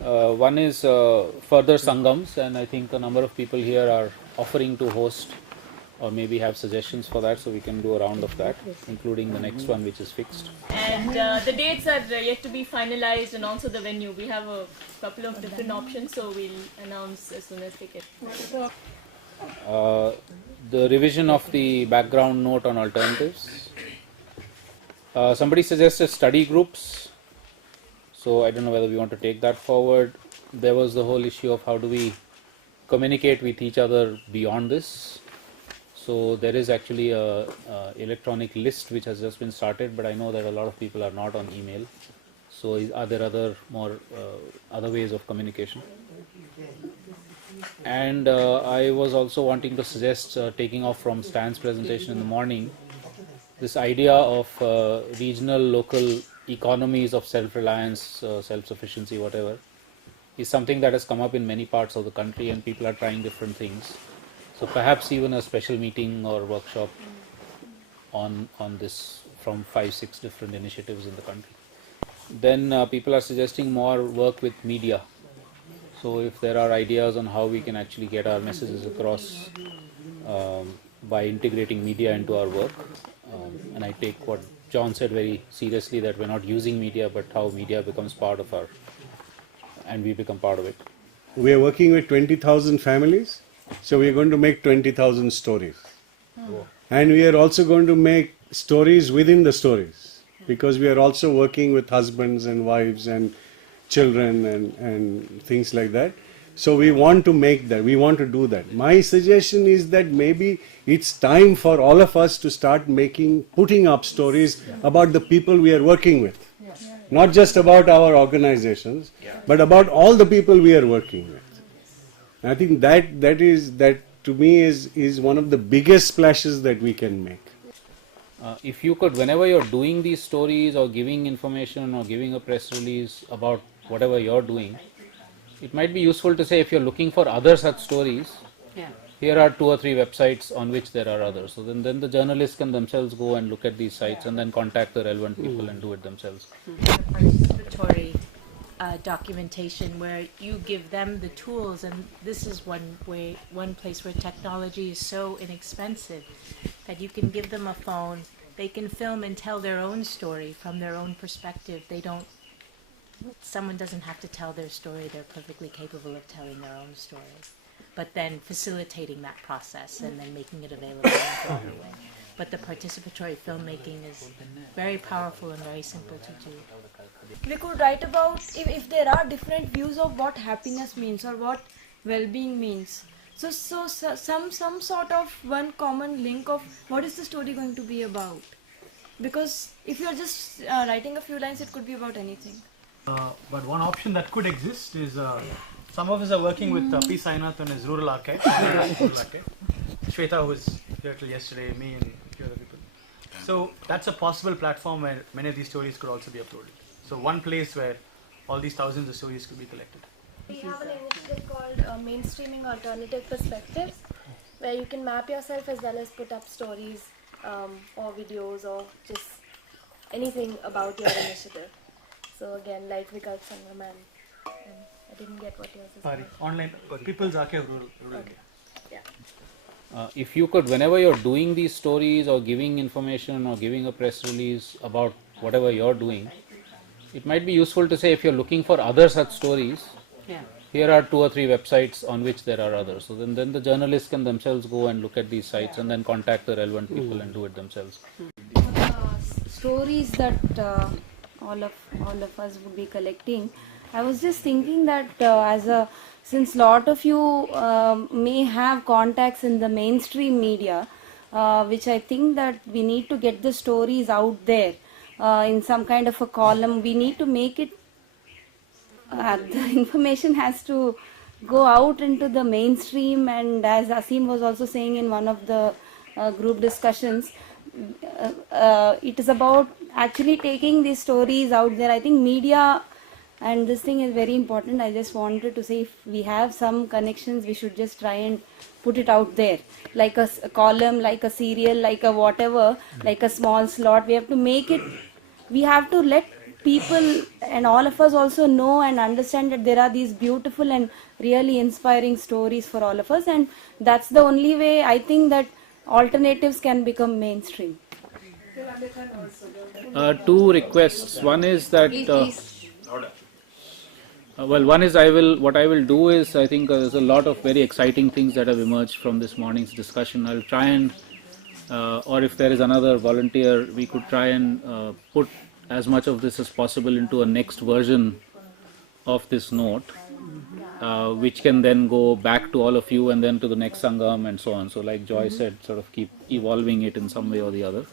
One is further Sangams, and I think a number of people here are offering to host or maybe have suggestions for that, so we can do a round of that, including the next one, which is fixed. And the dates are yet to be finalized, and also the venue. We have a couple of different options, so we'll announce as soon as they get. The revision of the background note on alternatives. Somebody suggested study groups, so I don't know whether we want to take that forward. There was the whole issue of how do we communicate with each other beyond this. So there is actually a electronic list which has just been started, but I know that a lot of people are not on email. So are there other ways of communication? And I was also wanting to suggest, taking off from Stan's presentation in the morning, this idea of regional, local economies of self-reliance, self-sufficiency, whatever, is something that has come up in many parts of the country, and people are trying different things. So perhaps even a special meeting or workshop on this from 5-6 different initiatives in the country. Then people are suggesting more work with media. So if there are ideas on how we can actually get our messages across by integrating media into our work, and I take what John said very seriously, that we're not using media, but how media becomes part of and we become part of it. We are working with 20,000 families, so we are going to make 20,000 stories. And we are also going to make stories within the stories, because we are also working with husbands and wives and children and things like that. So we want to make that, we want to do that. My suggestion is that maybe it's time for all of us to start putting up stories about the people we are working with. Not just about our organizations, but about all the people we are working with. I think that to me is one of the biggest splashes that we can make. If you could, whenever you're doing these stories or giving information or giving a press release about whatever you're doing, it might be useful to say, if you're looking for other such stories, here are 2 or 3 websites on which there are others. So then the journalists can themselves go and look at these sites and then contact the relevant people and do it themselves. Participatory documentation where you give them the tools, and this is one place where technology is so inexpensive that you can give them a phone, they can film and tell their own story from their own perspective. Someone doesn't have to tell their story, they're perfectly capable of telling their own story. But then facilitating that process and then making it available in a broader way. But the participatory filmmaking is very powerful and very simple to do. We could write about if there are different views of what happiness means or what well-being means. So some sort of one common link of what is the story going to be about. Because if you're just writing a few lines, it could be about anything. But one option that could exist is some of us are working with P. Sainath on his Rural Archive. Shweta, who was here till yesterday, me and a few other people. So that's a possible platform where many of these stories could also be uploaded. So one place where all these thousands of stories could be collected. We have an initiative called Mainstreaming Alternative Perspectives, where you can map yourself as well as put up stories or videos or just anything about your initiative. So again, like Vikalp Sangam, and I didn't get what yours is. Sorry, online, People's Archive Rural Okay. Yeah. If you could, whenever you're doing these stories or giving information or giving a press release about whatever you're doing, it might be useful to say, if you're looking for other such stories, here are 2 or 3 websites on which there are others. So then the journalists can themselves go and look at these sites and then contact the relevant people and do it themselves. Stories that all of us would be collecting. I was just thinking that since lot of you may have contacts in the mainstream media, which I think that we need to get the stories out there in some kind of a column. We need to make it, the information has to go out into the mainstream, and as Asim was also saying in one of the group discussions, it is about actually taking these stories out there. I think media and this thing is very important. I just wanted to say, if we have some connections, we should just try and put it out there, like a column, like a serial, like a whatever, like a small slot. We have to make it, we have to let people and all of us also know and understand that there are these beautiful and really inspiring stories for all of us, and that's the only way I think that alternatives can become mainstream. Two requests. One is that one is what I will do is, I think there's a lot of very exciting things that have emerged from this morning's discussion. I'll try and or if there is another volunteer, we could try and put as much of this as possible into a next version of this note, which can then go back to all of you and then to the next Sangam and so on. So like Joy said, sort of keep evolving it in some way or the other.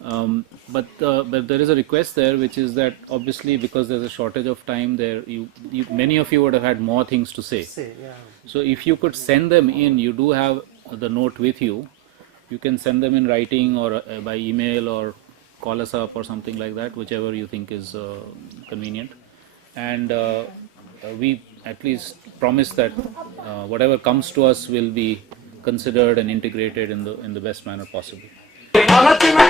But there is a request there, which is that obviously because there's a shortage of time there, many of you would have had more things to say. So if you could send them in, you do have the note with you, you can send them in writing or by email or call us up or something like that, whichever you think is convenient. And we at least promise that whatever comes to us will be considered and integrated in the best manner possible. Alachina